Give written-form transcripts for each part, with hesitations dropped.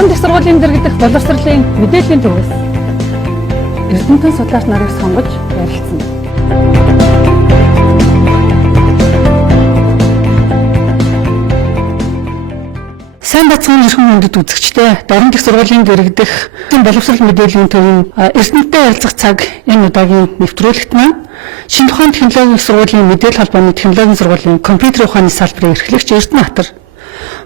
Орон их сургуулийн дэргэдэх боловсролын мэдээллийн төвөөс эрдэмтэн судлаач нарыг сонгож ярилцсан. Сайн бацхан эрхэм хүндэт үзэгчдээ Орон их сургуулийн дэргэдэх боловсрол мэдээллийн төвийн эрдэмтэнтэй ярилцах цаг энэ удаагийн нэвтрүүлэгт маань Шинэ ухааны технологийн сургуулийн мэдээлэл холбооны технологийн сургуулийн компьютер ухааны салбарын эрхлэгч Эрдэнэтбатар,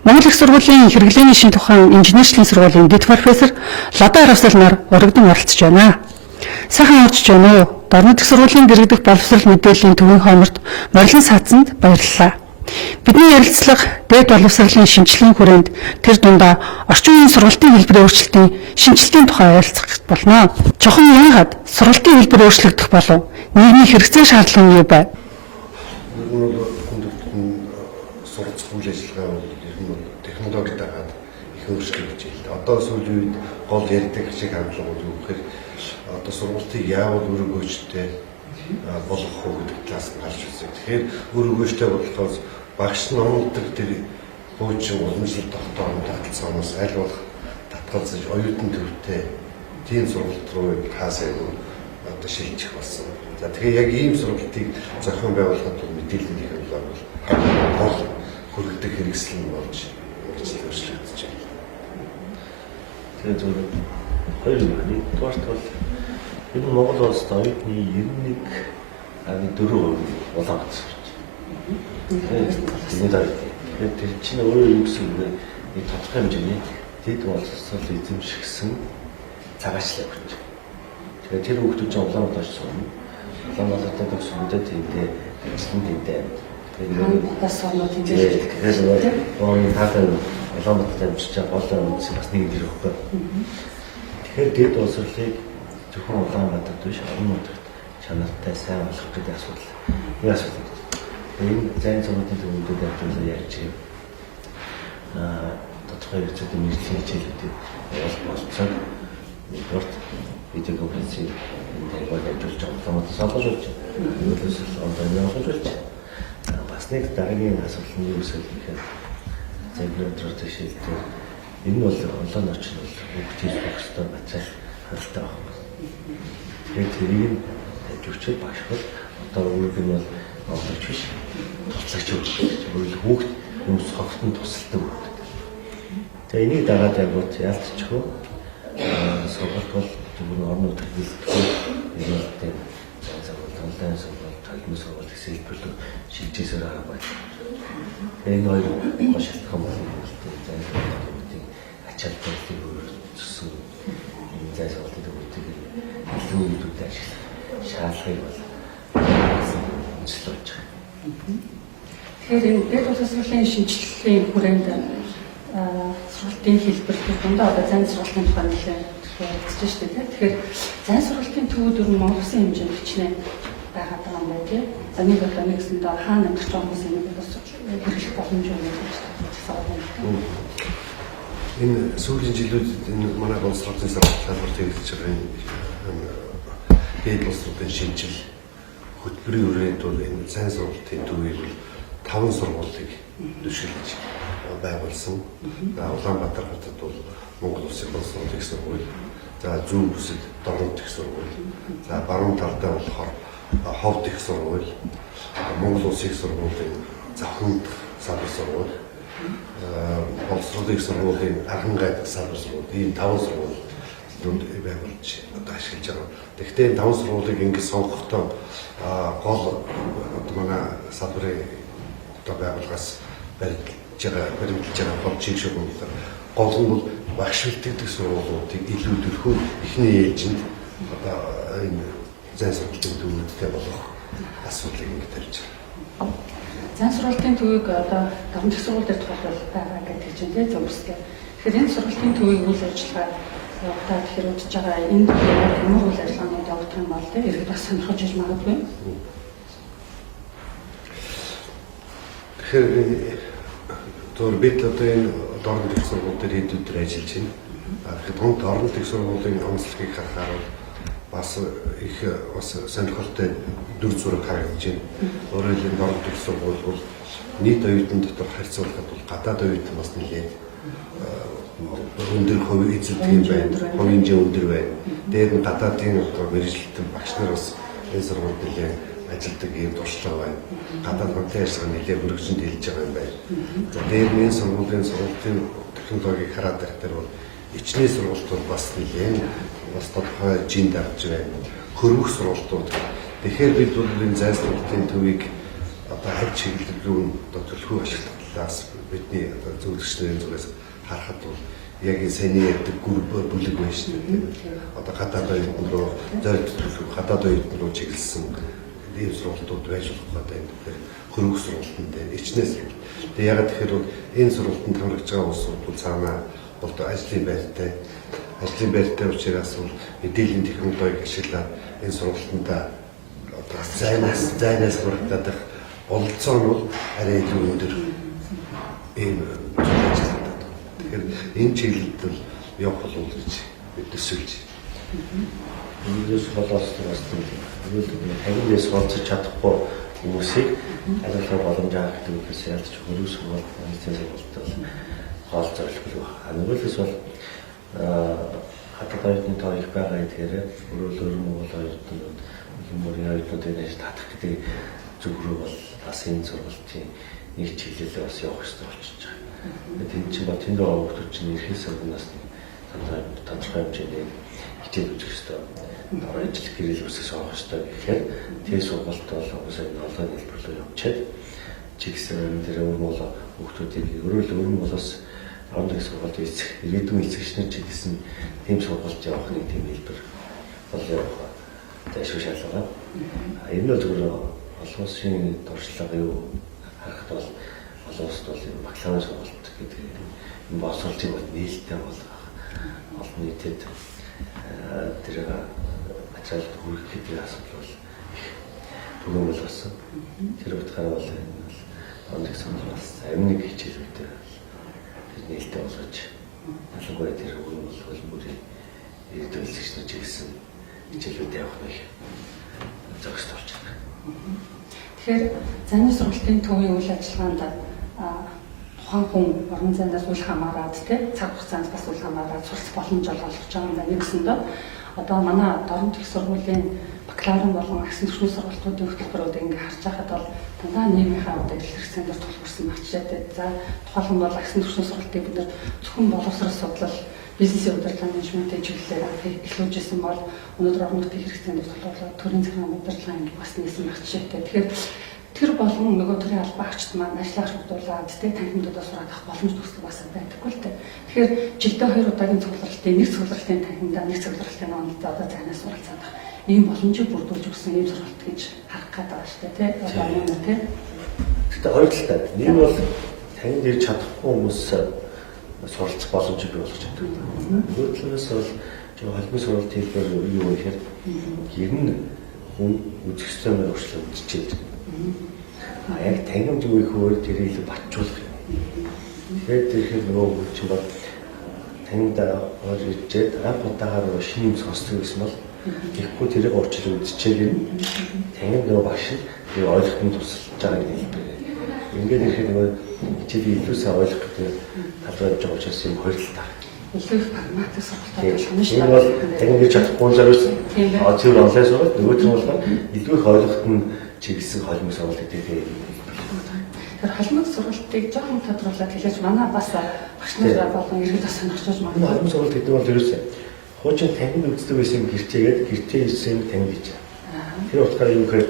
Монгол их сургуулийн хэрэглээний шинэ ухаан инженерийн сургуулийн дэд профессор Ладаа Аравсал нар урагдан оролцож байна. Сайхан орж байна уу? Орон их сургуулийн дэргэдэх боловсрол мэдээллийн төвийн хооморт морилон саацанд баярлалаа. Бидний ярилцлага дээд боловсролын шинжилгээний хүрээнд тэр дундаа орчин үеийн сургалтын хэлбэрийн өөрчлөлтийн шинжилгээний тухай ярилцах болно. Чухам яагаад сургалтын хэлбэр өөрчлөгдөх болов? Нийгмийн хэрэгцээ шаардлага нь юу байв? Суралцах үйл ажиллагаа бол технологид дагаад их өөрчлөгдөж байна. Одоо сүүлийн үед гол ярьдаг шиг хандлага бол юу гэхээр одоо сургалтыг яавал өргөөжтэй болгох уу гэдэг талаас нь харж үзье. Тэгэхээр өргөөжтэй болохоос багш нь онолдог тэр хуучин уламжлалт тогтоомд таталцаанаас аль болох татгалзаж оюутан төвтэй тийм сургалт руу хаасайг одоо шилжих болсон. За тэгэхээр яг ийм сургалтыг зохион байгуулахад мэдээллийн технологи бол гол хүргэдэг хэрэгсэл нь болж ингэж өөрчлөгдөж байна. Тэгээд зөвхөн хоёр юм байна. Нэгдүгээрт бол энэ Монгол улсад оюутны 91.4% Улаанбаатар. Тэгээд тэр чинь өөрөө юу гэсэн үг вэ? Нэг тодорхой хэмжээний дэд боловсрол эзэмшигсэн цагаачлал өгч. Тэгээд тэр хүүхдүүд чинь Улаанбаатарт сурна. Улаанбаатарт төгсөндөө тэндээ ажиллан тэндээ. Тэгээд бас оноо тэндээ. Тэгээд оны таатай Улаанбаатарт амьдарч байгаа гол үндэс бас нэг юм ирэхгүй. Тэгэхээр дэд боловсролыг зөвхөн Улаанбаатарт биш орон нутагт чанартай сайн болох гэдэг асуудал. Энэ асуудал. Энэ зайн сургуулийн төвүүдэд ажиллаж ярьж тодорхой хэрэгцээтэй мэргэжлийн хичээлүүдийг болцоод нэгдүгээр видеоконференцийг тайлбар ажиллаж Улаанбаатар салгаж болж нөлөөсөл онлайн явуулж болж бас нэг дараагийн асуудал нь юу гэсэн гэхээр централизованный жишээлбэл энэ бол онлайн орчин бол бүгдийг багштай бацаах хангалттай байна. Тэгээд тэрийг тавьчихвч багш бол одоо үүрэг нь бол олж биш туслахч өөрөлд хүүхд юмс хогтон тусалдаг байдаг. Тэгээ энийг дагаад явбал яалтчихгүй сургалт бол зөвхөн орон нутгийн хэлбэрээр нэрэлтэй онлайн сургалт, талбай сургалт гэсэн хэлбэрээр шилжижсээр байгаа байна. Энэ хоёр гол шалтгаан болно гэдэг зайн сургалтын ачаалтыг зөвсөн энэ зайн сургалтын төвүүдийг илүү үүдүүд ажиллах шаардлагыг бол онцлуулж байгаа. Тэгэхээр энэ дэд боловсролын шинжилгээний хүрээнд сургалтын хэлбэр дундаа одоо зайн сургалтын тухай нэлээд яригдчихэж шүү дээ. Тэгэхээр зайн сургалтын төвүүд өөр Монголын хэмжээнд хичнээн байгаа юм байна тийм. За нэг одоо нэгсэндээ хаана амьдарч байгаа хүмүүс энийг бас хэрэглэх боломж өгөх гэж байна. Энэ сүүлийн жилүүд энэ манай боловсролын салбарт хэрэгжиж байгаа энэ дэд боловсролын шинжил хөтөлбөрийн үрээд бол энэ сайн сургалтын төвийг бол 5 сургуулийг төшөөлж байгуулсан. Улаанбаатар хотод бол Монгол Улсын боловсролын их сургууль, за зүүн бүсэд Дорнод их сургууль, за баруун талдаа болохоор Ховд их сургууль, Монгол Улсын их сургуулийн Завханд салбар сургууль, боловсролын их сургуулийн Архангайд салбар сургууль, ийм 5 сургууль дунд байгуулж одоо ашиглаж байгаа. Тэгэхдээ энэ 5 сургуулийг ингэж сонгохдоо гол манай салбарын одоо байгууллагаас баримталж байгаа гол чиг шугамлаар гол нь бол багш бэлтгэдэг сургуулиудыг илүү төрхөө эхний ээлжинд одоо энэ зайн сургалтын төвүүдтэй болох асуудлыг ингэ тавьж байгаа. Зайн сургалтын төвийг одоо гомдох сургууль дээр тохиолдол байгаа гэдэг чинь тийм зөвсгөө. Тэгэхээр энэ сургалтын төвийг үйл ажиллагаа явуулаад тэгэхээр удаж байгаа энэ ямар үйл ажиллагаанууд явагдах юм бол тийм иргэд бас сонирхож иж магадгүй. Тэгэхээр зөв бид одоо энэ орон их сургууль дээр хэд өдөр ажиллаж байна. Тэгэхээр орон их сургуулийн онцлогийг харахаар бас их бас сонирхолтой дүр зураг харагдаж байна. Өөрөөр хэлбэл орон их сургууль бол нийт оюутан дотор харьцуулахад бол гадаад оюутан бас нэлээд өндөр хувийн эзэдэх юм байна. Хувийн хэмжээ өндөр байна. Дээр нь гадаадын мэргэжилтэн багш нар бас энэ сургуульд нэлээд ажилдаг юм туршиж байгаа байна. Гадаад банкны ажиллагаа нэлээд мөрөгжөнд хэлж байгаа юм байна. За дээр нь энэ сургуулийн технологиг хараад байх дээр бол ичнээ сургуультууд бас нэлээд бас тодорхой жин дарж байна. Хөрвөх сургуультууд. Тэгэхээр бид бол энэ зайн сургуулийн төвийг одоо аль чиглэл рүү одоо төлхөө ашиглах талаас бидний одоо зөвлөгчдийн зүгээс харахад бол яг энэ саний ярьдаг бүлэг байна шүү дээ. Одоо гадаад оюутан руу зорилт төлөв, гадаад оюутан руу чиглэсэн ийм сургалтууд байж болох гэдэг. Тэгэхээр хөрвөх сургалтанд дээр ичнээс. Тэгээ ягаад тэгэхээр бол энэ сургалтанд хамрагч байгаа улсууд бол цаанаа бол ажлын байртай учраас бол мэдээллийн технологиг ашиглаад энэ сургалтанда одоо зайнаас бүрдэх бололцоо нь бол арай илүү өндөр ийм ажилладаг. Тэгэхээр энэ чиглэлд явах болов гэж бид төсөөлж байна. Энэс болоос тагнаас хооцож чадахгүй хүмүүсийг алуулах боломж авах гэдгээс ялж хөрөс сургууль нийтийн сургуультай хоол зорилгогүй байна. Нөгөөлөөс бол хатад оюутны тоо их байгаа гэдгээр өөрөөр Монгол оюутнууд мөрийн оюутнуудыг яаж татах гэдэг зүг рүү бол бас энэ сургуулийн нэг чиглэлээр бас явах хэрэгтэй болчихж байгаа. Тэнд чинь ба тэнд байгаа хүмүүс чинь эрхэл сургуулиас тодорхой хэмжээний хичээл үзэх хэрэгтэй. Ажил гэрэл үсгэж авах хэрэгтэй гэхээр тэр сургалт бол уусаа олгын хэлбэр рүү явуулчаад чигсэн тэр өөрөөр хүмүүсүүдийг өөрөөр болоос 11 сургалт эзэх ирээдүйн эзэгчнэр чигсэн тийм сургалт явах нэг тийм хэлбэр бол явах дэшгүй шалгаа. Энэ нь зөвхөн олон улсын туршлага юу харахад бол олон улсад бол бакалавр сургалт гэдэг энэ боловсролын бол нээлттэй болгох олон нийтэд тэр ачаалт хүргэх гэдэг асуудал бол түгээмэл болсон. Тэр утгаараа бол энэ бол онцгой санал бас амин нэг хичээлүүдтэй тэр нээлттэй болгож ялангуяа тэр хөлбөмбөгийн ирээдүйн эзэгчнэр чиглэсэн хичээлүүд явах нэг зохистой болж байна. Тэгэхээр зайны сургалтын төвийн үйл ажиллагаанд тухайн хүн орон зайнаас үл хамааран цаг хугацаанд бас үл хамааран сурах боломж олгож байгаа юм байна гэсэндээ одоо манай дорнод их сургуулийн бакалаврын болон агсын түвшний сургалтуудын хөтөлбөрүүд ингээ харж байхад бол дандаа нийгмийнхаа одоо дэлгэрсэн дээр тулгуурсан багчаад за тухайн бол агсын түвшний сургалтыг бид нар зөвхөн боловсрол судлал бизнесийн удирдлага менежментийн чиглэлээр эхлүүлжсэн бол өнөөдөр орон нутгийн хэрэгцээнд тулгуурлаад төрийн захиргааны удирдлага ингээ бас нээсэн багчаатай. Тэгэхээр тэр болон нөгөө төрийн албаагчд маань ажиллаж шүгдүүлээд танхимдуудаас сурах боломж төсөл бас байдаггүй л дээ. Тэгэхээр жилдээ 2 удаагийн цугларалтын нэг цугларалтын танхимдаа нэг цугларалтын онд одоо зайнаас суралцах ийм боломжийг бүрдүүлж өгсөн ийм сургалт гэж харах гэдэг байгаа шүү дээ. Одоо юм тий. Гэхдээ хоёр талтай. Нэг нь бол танхимд ирж чадахгүй хүмүүс суралцах боломжийг бий болгож чаддаг. Нөгөө талаас бол холбоо сургалт хэлбэр юу вэ гэхээр ер нь хүн үзэх ёстой мөр өөрчлөлт үзчихээд яг танхимд юу их өөр тэр илүү батжуулах юм. Тэгэхээр тэрхээр нөгөө хүн чинь бол танхимд орж иржээд анх удаагаар шинэ юм сонсдог гэсэн бол тэгэхгүй тэрийг өөрчлөлт үзчихээд юм. Танхимд нөгөө багш нь ойлгохын тусалж байгаа гэдэг хэлбэр. Ингээд ирэхэд нөгөө хичээлийн илүү сайн ойлгох гэдэг талбай явж байгаа учраас юм хоёр талтай. Илүү прагматик сургалтад байна шүү дээ. Энэ бол танхимд чадахгүй зориулсан. Тэр онлайн сургалт нөгөө нь бол илүү их ойлгоход нь чиглэсэн холбоо сургалт гэдэг юм. Тэр холбоо сургалтыг жоохон тодруулаад хэлээч манай бас багш нар болон иргэд бас сонирхож байна. Холбоо сургалт гэдэг бол ерөөсөө хуучин танхимд үздэг байсан гэрчээгээд гэрчээ ирсэн танхимд хийж байгаа. Тэр утгаараа юу гэхээр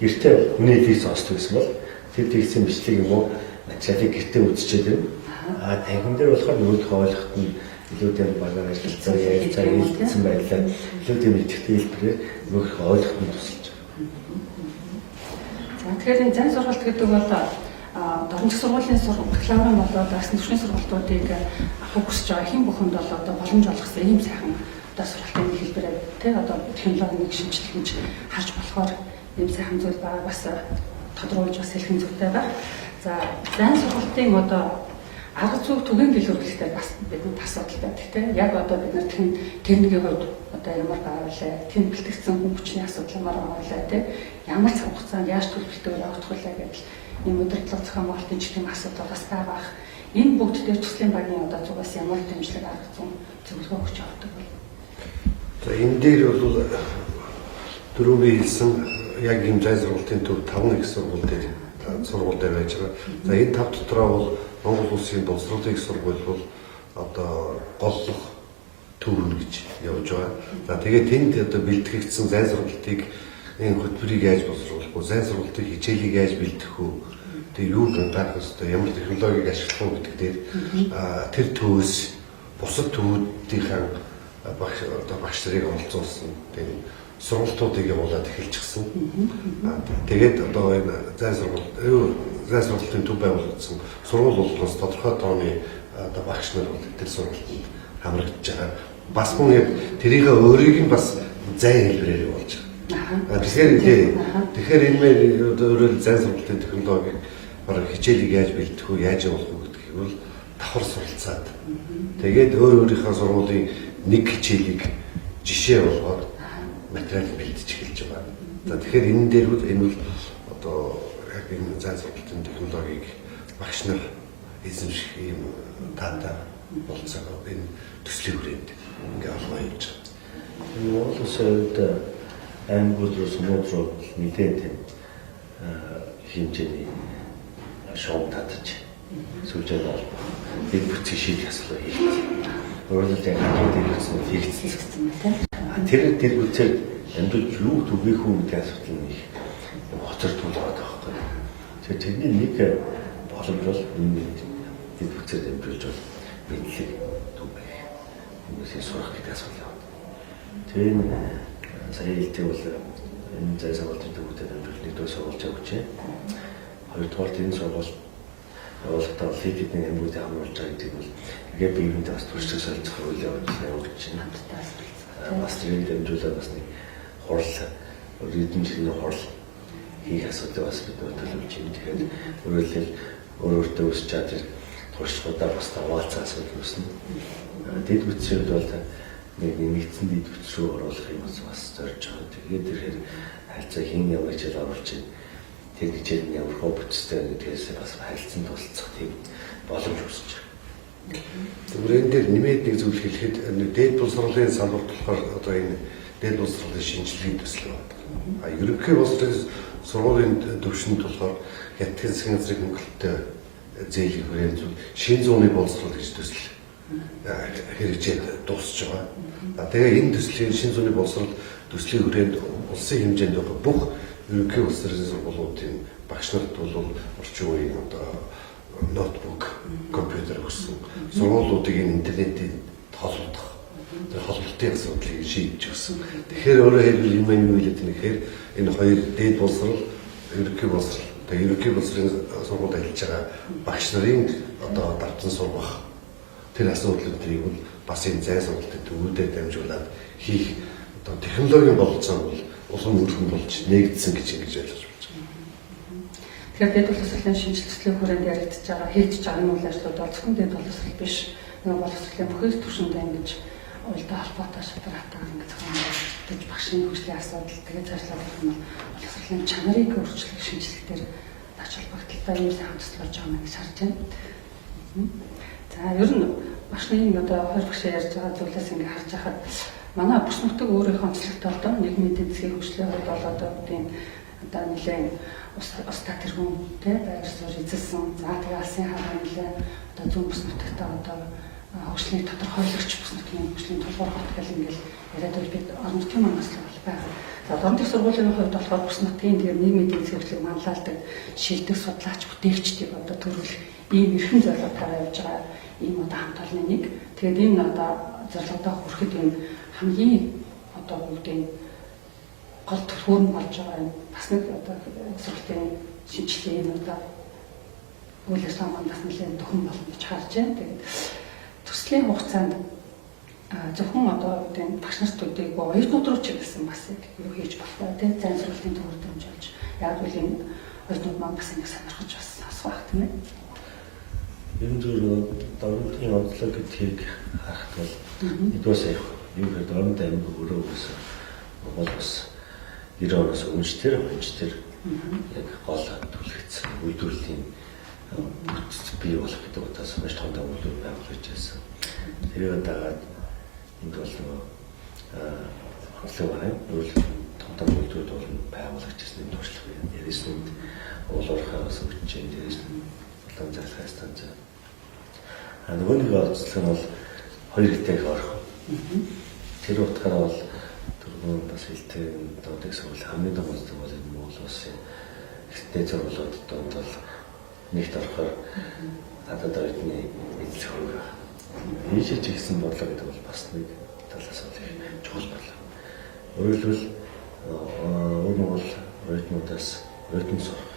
гэрчээ хүний хэлийг сонсдог гэсэн бол тэр тэгсэн бичлэг юм уу материалыг гэртээ үзчихэд байна. Танхим дээр болохоор нөгөөх ойлгоход нь илүү тийм багаар ажилласан ярилцаа хийсэн байлаа. Илүү тийм идэвхтэй хэлбэрээр нөгөөх ойлгоход нь тусалж байгаа. За тэгэхээр энэ зайн сургалт гэдэг бол дорнод сургуулийн бакалаврын болоод агсын түвшний сургалтуудыг авах хүсэж байгаа хэн бүхэнд бол одоо боломж олгосон ийм сайхан одоо сургалтын хэлбэрээр тий одоо технологийн шинжилгээ гэж харж болохоор ийм сайхан зүйл байгаа бас тодруулж бас хэлхэн зүйтэй байна. За зайн сургалтын одоо арга зүйг түгээн дэлгэрүүлэхдээ бас бидний асуудал байдаг тийм яг одоо бид нар техникийн хувьд одоо ямар байгаа вэ? Тэнд бэлтгэгдсэн хүн хүчний асуудал ямар байгаа вэ тийм ямар цаг хугацаанд яаж төлөвлөлтөөр явагдах вэ гэдэг ийм удирдлага зохион байгуулалтын чиглэлийн асуудал бас байгаа. Энэ бүгд дээр төслийн багийн одоо зүгээс ямар дэмжлэг аргацсан зөвлөгөө өгч явдаг вэ? За энэ дээр бол дөрөвний хэлсэн яг ийм зай сургалтын төв 5 их сургууль дээр байж байгаа. За энэ 5 дотроо бол Монгол улсын боловсролын их сургууль бол одоо голлох төвөр гэж явж байгаа. За тэгээд тэнд одоо бэлтгэгдсэн зай сургалтыг энэ хөтөлбөрийг яаж боловсруулах вэ? Зай сургалтын хичээлийг яаж бэлтгэх вэ? Тэгээд юу гэнгаах вэ? Ямар технологиг ашиглах вэ гэдэг дээр тэр төвөөс бусад төвүүдийн багш нарыг оролцуулсан. Тэгээд сургалтуудыг явуулаад эхэлчихсэн. Тэгээд одоо энэ зай сургалтын төв байгуулагдсан сургууль болгоос тодорхой тооны одоо багш нар бол тэр сургалтанд хамрагдж байгаа. Бас мөн яг тэрийг өөрийг нь бас зай хэлбэрээр явуулж байгаа. Тэгэхээр энэ мээр өөрөөр зай сургалтын технологиг бараг хичээлийг яаж бэлдэх вэ, яаж явуулах вэ гэдгийг бол давхар суралцаад тэгээд өөрийнхөө сургуулийн нэг хичээлийг жишээ болгоод материал бэлдэж эхэлж байгаа. За тэгэхээр энэ дээр энэ бол одоо яг энэ зай сургалтын технологиг багш нар эзэмших юм таатай болцоо энэ төслийн хүрээнд ингээ олгоо явж байгаа. Монгол улсад аймагуд руу сумууд руу мэдээд хэмжээний шоу татаж сүлжээ бол дэг бүтцийн шийдэх асуудал хийх. Өөрөлд яг хатууд ирсэн хийгдсэн. Тэр бүтцээр амьдрал юу түгээх үү гэдэг асуудал нь их хоцордуулаад байгаа байхгүй. Тэгэхээр тэрний нэг боломж бол энэ дэг бүтцээр амьдралж бол мэдлэг түгэх. Хүмүүсийг сурах гэдэг асуудал байна. Тэр сая хэлдэг бол энэ зай сургалтын төвүүдэд амьдрал нэгдүгээр сургуулж өгчээ. Хоёрдугаар энэ сургууль явуулахдаа лидийн аймагуудын хамруулж байгаа гэдэг бол яг биеинд бас туршлагын солилцох үйл явуулж байна. Бас тэрийг дамжуулаад бас нэг хурал эдэмшигний хурал хийх асуудал бас бид төлөвлөж байна. Тэгэхээр өөрөөртөө өсч чад туршлагуудаа бас хаваалцах асуудал үүснэ. Дэд бүтцүүд бол нэг нэгдсэн дэд бүтц рүү оруулах юм бас зорж байгаа. Тэгээд тэрхээр харьцаа хийн ямар хичээл оруулж байна. Тэр хичээл нь ямар хөө бүтцтэй гэдгээс бас харилцан тусалцах тийм боломж үүсэж байна. Түрэн дээр нэмээд нэг зүйл хэлэхэд дээд боловсролын салбарт болохоор одоо энэ дээд боловсролын шинжилгээний төсөл байна. Ерөнхий боловсролын сургуулийн төвшөнд болохоор хятадын засгийн газрын хөнгөлөлтөд зээлийн хүрээнд зүйл шин зууны боловсрол гэж төсөл хэрэгжээд дуусж байгаа. Тэгээ энэ төслийн шин зууны боловсрол төслийн хүрээнд улсын хэмжээнд бүх ерөнхий боловсролын сургуулиудын багш нарт бол орчин үеийн одоо ноутбук, компьютер өгсөн сургуулиудыг интернетийн холбох тэр холболтын асуудлыг шийдэж өгсөн. Тэгэхээр өөрөөр хэлбэл юм юу хэлээд байна гэхээр энэ хоёр дээд боловсрол, ерөнхий боловсрол, тэгээ ерөнхий боловсролын сургуульд ажиллаж байгаа багш нарын одоо давтан сургах тэр асуудлуудыг бол бас энэ зай сургалтын төвүүдэд дамжуулаад хийх одоо технологийн болцоо бол улам өргөн болж нэгдсэн гэж ингэж ойлгож байна. Тэгэхээр дээд боловсролын шинжилгээ төслийн хүрээнд яригдж байгаа хийж байгаа энэ үйл ажиллагаууд бол зөвхөн дээд боловсрол биш. Нөгөө боловсролын бүхэл түвшинд ингэж уялдаа холбоотой шалтгаан хатгаар ингэж зохион багшийн хөгжлийн асуудал тэгээд цаашлаад юм боловсролын чанарыг өөрчлөх шинжилгээгээр тач холбогдлолтой юм сайн төслөж байгаа гэж харж байна. За ер нь багшны одоо хоёр багшаа ярьж байгаа зүйлээс ингэ харж байхад манай бүс нутаг өөрийнхөө онцлогтой одоо нийгмийн эдийн засгийн хөгжлийн хувьд бол одоо үеийн одоо нэлээд устдаа тэргүүн тий байр суурь эзэлсэн. За тэгээ алсын хаан нэлээд одоо зүүн бүс нутагтаа одоо хөгжлийн тодорхойлогч бүс нутгийн хөгжлийн тулгуур хот гэл ингээл яриад бол бид орон нутгийн мангас бол байгаа. За орон нутгийн сургуулийн хувьд болохоор бүс нутгийн тэгээ нийгмийн эдийн засгийн хөгжлийг манлайлдаг шилдэг судлаач бүтээгчдийг одоо төрүүлэх ийм эрхэм зорилготойгоо явж байгаа ийм одоо хамт олонны нэг. Тэгээд энэ одоо зорилгодоо хүрэхэд энэ хамгийн одоо үүдийн гол төлөвлөгөө нь болж байгаа юм. Бас нэг одоо сургалтын шинжилгээ энэ одоо үйл ажиллагаанд бас нэлээд төхөн болно гэж харж байна. Тэгээд төслийн хугацаанд зөвхөн одоо үүдийн багш нарт үдийг оюутнууд руу чиглэсэн бас юу хийж болох вэ? Тэгээд зайн сургалтын төвөөр дамжуулж яг үл энэ оюутнууд маань бас нэг сонирхож бас асуух тийм ээ. Энэ зүйл дөрөвдгийн онцлог гэдгийг харахад бол эдгээр сая юу гэдэг дөрөвд аймаг өөрөө үүсэн Монгол ус 90 оноос өмнө тэр яг гол түлхэгдсэн үйлдвэрлэлийн бий болох гэдэг утгаас маш том давуу байгуулж байсан. Тэгээд дагаад энд бол хөрлөө байна. Том үйлдвэрүүд бол байгуулагдж ирсэн туршлага ярьсан. Уулуурхаас өвчин дээрээс улаан зарлагын станц. Нөгөө нэг онцлог нь бол хоёр хэвтэйг орох. Тэр утгаараа бол түрүүн бас хэлтэй доодаг сурвал хамгийн том онцлог бол энэ Монгол улсын ихтэй зурглууд донд бол нэгт орохоор гадаад оюутны эзлэх хөрөг. Ийшээ ч ихсэн бодлоо гэдэг бол бас нэг талаас бол их чухал бодлоо. Өөрөөр хэлбэл Монгол оюутнуудаас оюутан сурах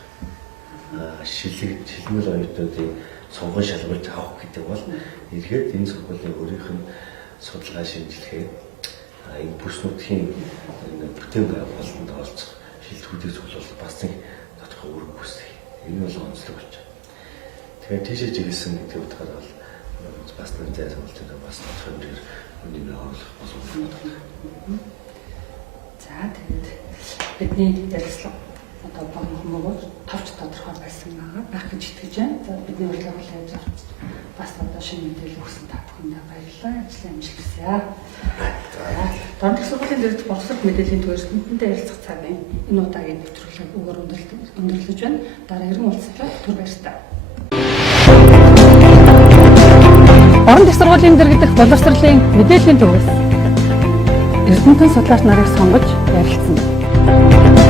шилмэл оюутнуудын сонгон шалгуулж авах гэдэг бол эргээд энэ сургуулийн өөрийнх нь судалгаа шинжилгээ энэ бүс нутгийн бүтээн байгуулалтанд оролцох шилдэгүүдийг цуглуулах бас нэг тодорхой үүрэг үүсгэх. Энэ бол онцлог болж байна. Тэгэхээр тийшээ жигэлсэн гэдэг утгаараа бол бас нэг зай сургалтын бас тодорхой үнээр оруулах боломжтой байна. За тэгээд бидний ярилцлага одоо богино товч тодорхой байсан байх гэж итгэж байна. За бидний урилгыг хийж авч бас одоо шинэ мэдээлэл өгсөн та бүхэндээ баярлалаа. Ажлын амжилт хүсье. Дорнох сургуулийн дэргэд боловсрол мэдээллийн түвшинд хүнтэй ярилцах цагийн энэ удаагийн нэвтрүүлгийг өгөр өндөрлөж байна. Дараа иргэн уулзлаа. Түр баярлалаа. Орон дэх сургуулийн дэргэдэх боловсролын мэдээллийн түвшинд Эрдэнэтийн судлаач нарыг сонгож ярилцсан.